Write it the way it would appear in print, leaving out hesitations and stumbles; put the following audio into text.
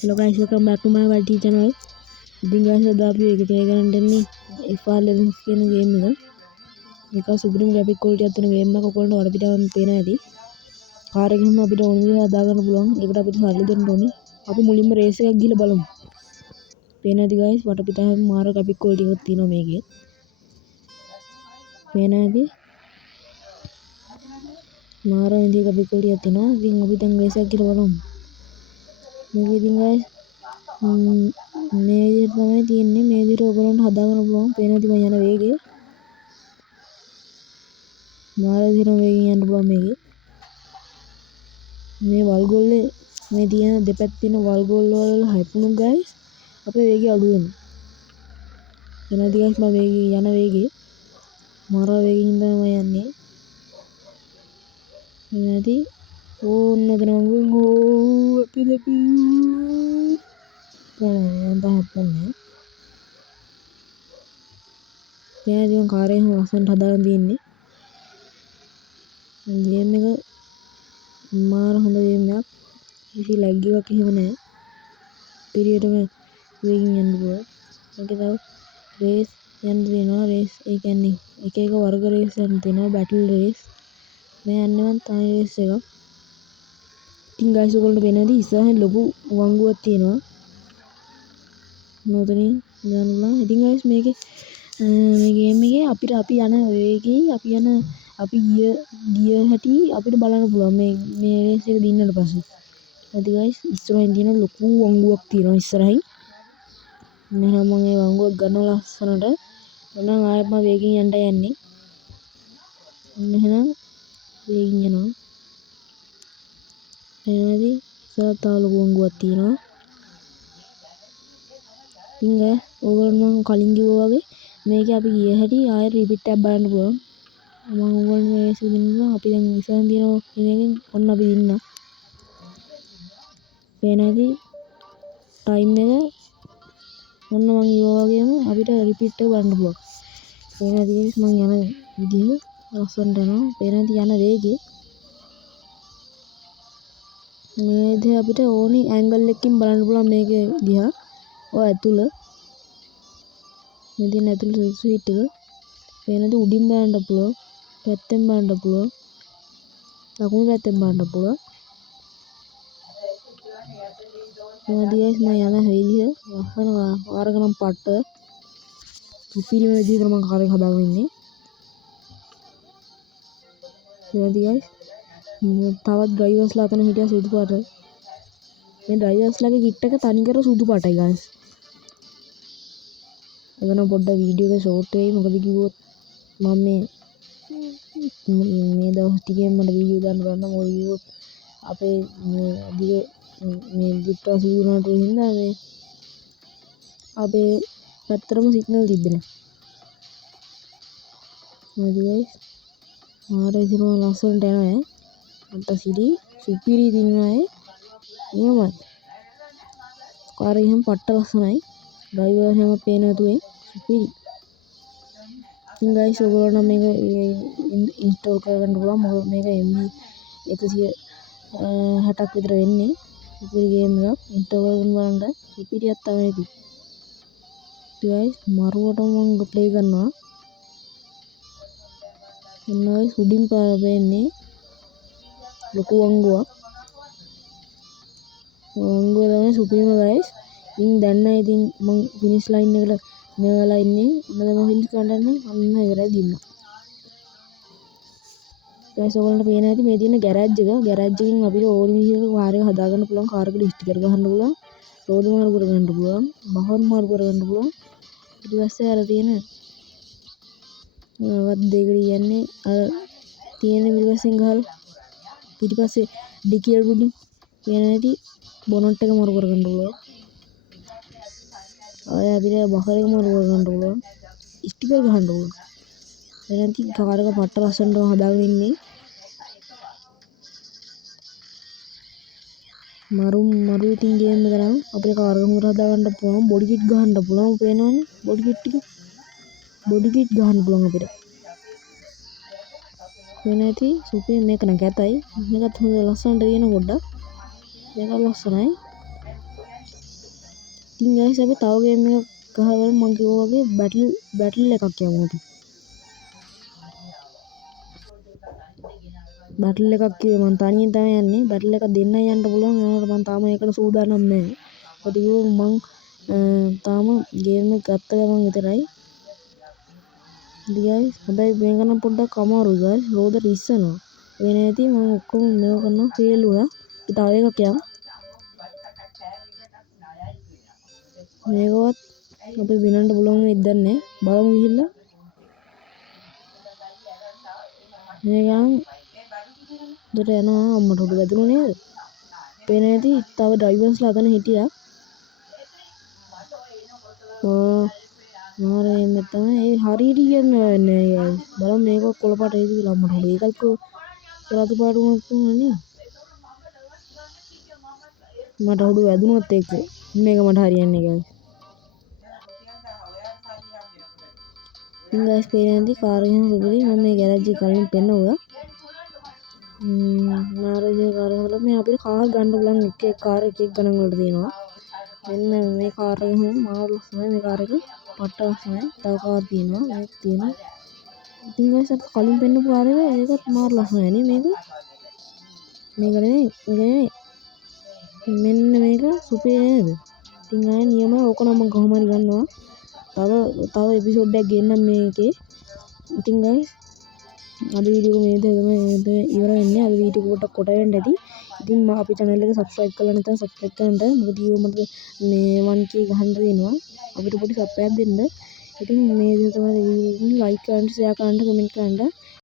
Hello guys, welcome back to my YT channel. ඉතින් guys අද අපි එක ප්ලේ කරන්න දෙන්නේ FR11 කියන ගේම් එක. මේක සුපිරිම graphic quality එකක් තියෙන ගේම් එකක්. ඔයගොල්ලන්ට වටපිටාවම පේන ඇති. කාර් එකකින්ම අපිට ඕන විදිහට හදා ගන්න පුළුවන්. ඒකට අපිට සල්ලි දෙන්න ඕනේ. අපි මුලින්ම රේස් එකක් ගිහලා බලමු. පේන ඇති guys වටපිටාවම මාර graphic quality එකක් තියෙනවා මේකේ. පේන ඇති. මාර විදිහේ graphic quality එකක් තියෙනවා. ඉතින් අපි දැන් රේස් එකක් ගිහලා බලමු. මේක ඉතින් guys මේ විදිහට තමයි තියෙන්නේ. මේ විදිහට ඔයගොල්ලන්ට හදාගන්න පුළුවන්. පේන ඇති මම යන වේගය. මාර විදිහට වේගයෙන් යන්න පුළුවන් මේකේ. මේ වල්ගොල්ලේ මේ තියෙන දෙපැත්තේ තියෙන වල්ගොල්ල වල හැපුණු guys අපේ වේගය අඩු වෙනවා. පේන ඇති guys මම යන වේගය මාර වේගයෙන් තමයි යන්නේ. පේන ඇති ඕන්න ඔතන මම අපි හපන්නේ. දැන් කාර් එක ලස්සනට හදාගෙන තියෙන්නේ. ගේම් එක මාර හොඳ ගේම් එකක්. කිසි ලැග් එකක් එහෙම නැහැ. පිරියටම වේගින් යන්න පුළුවන්. මේක තව රේස් යන්න තියෙනවා. රේස් ඒ කියන්නේ එක එක වර්ග රේස් යන්න තියෙනවා. Battle race. මේ යන්නේ මම තනි රේස් එකක්. ඉතින් guys ඔයගොල්ලන්ට පේන ඇති ඉස්සරහින් ලොකු වංගුවක් තියෙනවා. නෝතනින් යනවා. ඉතින් guys මේකේ මේ ගේම් එකේ අපි යන වේගයේ අපි ගිය හැටි අපිට බලන්න පුළුවන් මේ රේස් එක දින්නට පස්සේ. හරි guys ඉස්සරහින් තියෙන ලොකු වංගුවක් තියෙනවා ඉස්සරහින්. එහෙනම් මම ඒ වංගුව ගන්නවා ලස්සනට. එහෙනම් ආයෙත් මම වේගෙන් යන්නේ. එහෙනම් වේගෙන් යනවා. එහෙනම් ඉස්සරහ තව ලොකු වංගුවක් තියෙනවා. ඉතින් ඕගොල්ලෝ මම කලින් කිව්වා වගේ මේක අපි ගිය හැටි ආයෙ රිපීට් එකක් බලන්න පුළුවන්. මම ඕගොල්ලෝ මේ රේස් එක දින්නවා. අපි දැන් ඉස්සරහින් තියෙන එකෙන් ඔන්න අපි දින්නා. පේන ඇති ටයිම් එක ඔන්න මම ඊවා වගේම අපිට රිපීට් එක බලන්න පුළුවන්. පේන ඇති මම යන විදිහ ලස්සනට යනවා. පේන ඇති යන වේගය මේ විදිහ අපිට ඕනි ඇන්ගල් එකකින් බලන්න පුළුවන් මේක දිහා. ඔය ඇතුළ මේ දින ඇතුළ ස්වීට් එක පේන ඇති උඩින් බලන්න පුළුවන්. පැත්තෙන් බලන්න පුළුවන්. ලකුණු පැත්තෙන් බලන්න පුළුවන්. guys මම යන විදිහ ලස්සන වාරකනම් පට්ට සුපිරිම විදිහට මම කාර් එක හදාගෙන ඉන්නේ. guys තවත් ඩ්‍රයිවර්ස්ලා අතන හිටියා සුදු පාට. මේ ඩ්‍රයිවර්ස්ලාගේ කිට් එක තනිකර සුදු පාටයි guys. එතන පොඩ්ඩක් වීඩියෝ එක ෂෝට් වෙයි. මොකද කිව්වොත් මම මේ දවස් ටිකෙන් මට වීඩියෝ දාන්න බෑ. මොකද කිව්වොත් අපේ මේ දිත්‍රා සිදුවුණාට හින්දා මේ අපේ පැත්තරම සිග්නල් තිබ්බේ නැහැ. හරි guys මාර ඉතින් ලස්සනට යනවා. අන්ත සිරි සුපිරි දිනවා එහෙමයි. කාර් එක හැම පට්ට ලස්සනයි. ඩ්‍රයිවර් හැම පේන තුනේ සුපිරි. ඉතින් guys ඔයගොල්ලෝ නම් මේක ඉන්ස්ටෝල් කරගන්න පුළුවන්. මොකද මේක MB 160ක් විතර වෙන්නේ. සුපිරි ගේම් එකක්. ඉන්ස්ටෝල් කරගෙන බලන්න සුපිරියක් තමයි ඉතින්. guys මරුවටම මම ප්ලේ කරනවා. මොනවද උඩින් පාවෙන්නේ ලොකු වංගුවක්. වංගුව තමයි සුපිරිම guys. ඉතින් දැන් නම් ඉතින් මම ෆිනිෂ් ලයින් එකට මෙවලා ඉන්නේ. මොකද මම ෆිනිෂ් කරන්නේ අන්න ඉවරයි දින්නා. guys ඔයගොල්ලන්ට පේන ඇති මේ තියෙන ගෑරේජ් එක. ගෑරේජ් එකෙන් අපිට ඕන විදිහට කාර් එක හදාගන්න පුළුවන්. කාර් එකට ස්ටිකර් ගහන්න පුළුවන්. රෝද මාරු කරගන්න පුළුවන්. බහර් මාරු කරගන්න පුළුවන්. ඊට පස්සේ අර තියෙන වත් දෙකට කියන්නේ අර තියෙන පිටිපස්සෙන් ගහලා පිටිපස්සේ ඩිකියර් උඩින් පේන ඇති බොනට් එක මාරු කරගන්න පුළුවන්. ආය අපිට බහර් එක මාරු කරගන්න පුළුවන්. ස්ටිකර් ගහන්න පුළුවන්. දැන් ඉතින් කාර් එක පට්ට ලස්සනට හදාගෙන ඉන්නේ. මරු ඉතින් ගේම් එක නම් අපේ කාර් එක මුර හදාගන්න පුළුවන්. බොඩි කිට් ගහන්න පුළුවන්. පේනවනේ බොඩි කිට් ටික. බොඩි කිට් ගහන්න පුළුවන් අපිට. පේන ඇති සුපිරි මේක නම් කැතයි. මේකත් හොඳ ලස්සනට තියෙන පොඩ්ඩක්. මේක ලස්සනයි. ඉතින් ගයිස් අපි තව ගේම් එකක් ගහලා මම කිව්වා වගේ බැටල් එකක් යමු අපි. බැටල් එකක් කිව්වේ මම තනියෙන් තමයි යන්නේ. බැටල් එකක් දෙන්නයි යන්න පුළුවන්. ඒනකොට මම තාම ඒකට සූදානම් නැහැ. ඒකට මම තාම ගේම් එක ගත්ත ගමන් විතරයි. ගයිස් හැබැයි මේක නම් පොඩ්ඩක් අමාරුයි ගයිස්. රෝදට ඉස්සනවා. ඒ නැති මම ඔක්කොම මේක කරනවා ෆේල් වුණා. තව එකක් යමු. මේකවත් අපි විනන්න පුළුවන් වෙයිද දන්නේ නැහැ. බලමු ගිහිල්ලා. මේකනම් දොට යනවා අම්මට උඩ වැදුණු නේද? පේන්නේ නැති තව ඩ්‍රයිවර්ස්ලා අතන හිටියා. මාරේ මේ තමයි ඒ හරියට කියන්නේ නැහැ ගයිස්. බලමු මේක කොළපාට හේතු කියලා අම්මට උඩ. ඒකත් රතු පාට උනත් නේ. මට උඩ වැදුනොත් එක්ක මේක මට හරියන්නේ ගයිස්. ඉතින් ගයිස් පේන්නේ නැති කාර් එකෙන් සුපිරි මම මේ ගෑරේජ් එක කලින් පෙන්නුවා. මාරේ කාර් එක වල මේ අපිට කාර් ගන්න පුළුවන් එක කාර් එක ගණන් වලට තියෙනවා. මෙන්න මේ කාර් එක හැම මාරු ලස්සනයි මේ කාර් එක. පට්ට ලස්සනයි. තව කාර් තියෙනවා. මේක තියෙනවා. ඉතින් ගයිස් අපි කලින් පෙන්නපු කාර් එක ඒකත් මාරු ලස්සනයි නේ මේක. මේක නෙමෙයි. මෙන්න මේක සුපිරි නේද? ඉතින් ආයේ නියමයි ඕක නම් මම කොහොම හරි ගන්නවා. තව එපිසෝඩ් එකක් ගෙන්නම් මේකේ. ඉතින් ගයිස් අද වීඩියෝ මේක තමයි ඉවර වෙන්නේ. අද වීඩියෝ පොඩ්ඩක් කොට වෙන්න ඇති. ඉතින් අපි channel එක subscribe කරලා නැත්නම් subscribe කරන්න. මොකද ඊයේ මට මේ 1k ගහන්න දෙනවා. අපිට පොඩි සප්පයක් දෙන්න. ඉතින් මේ විදිහට තමයි like කරන්න, share කරන්න, comment කරන්න.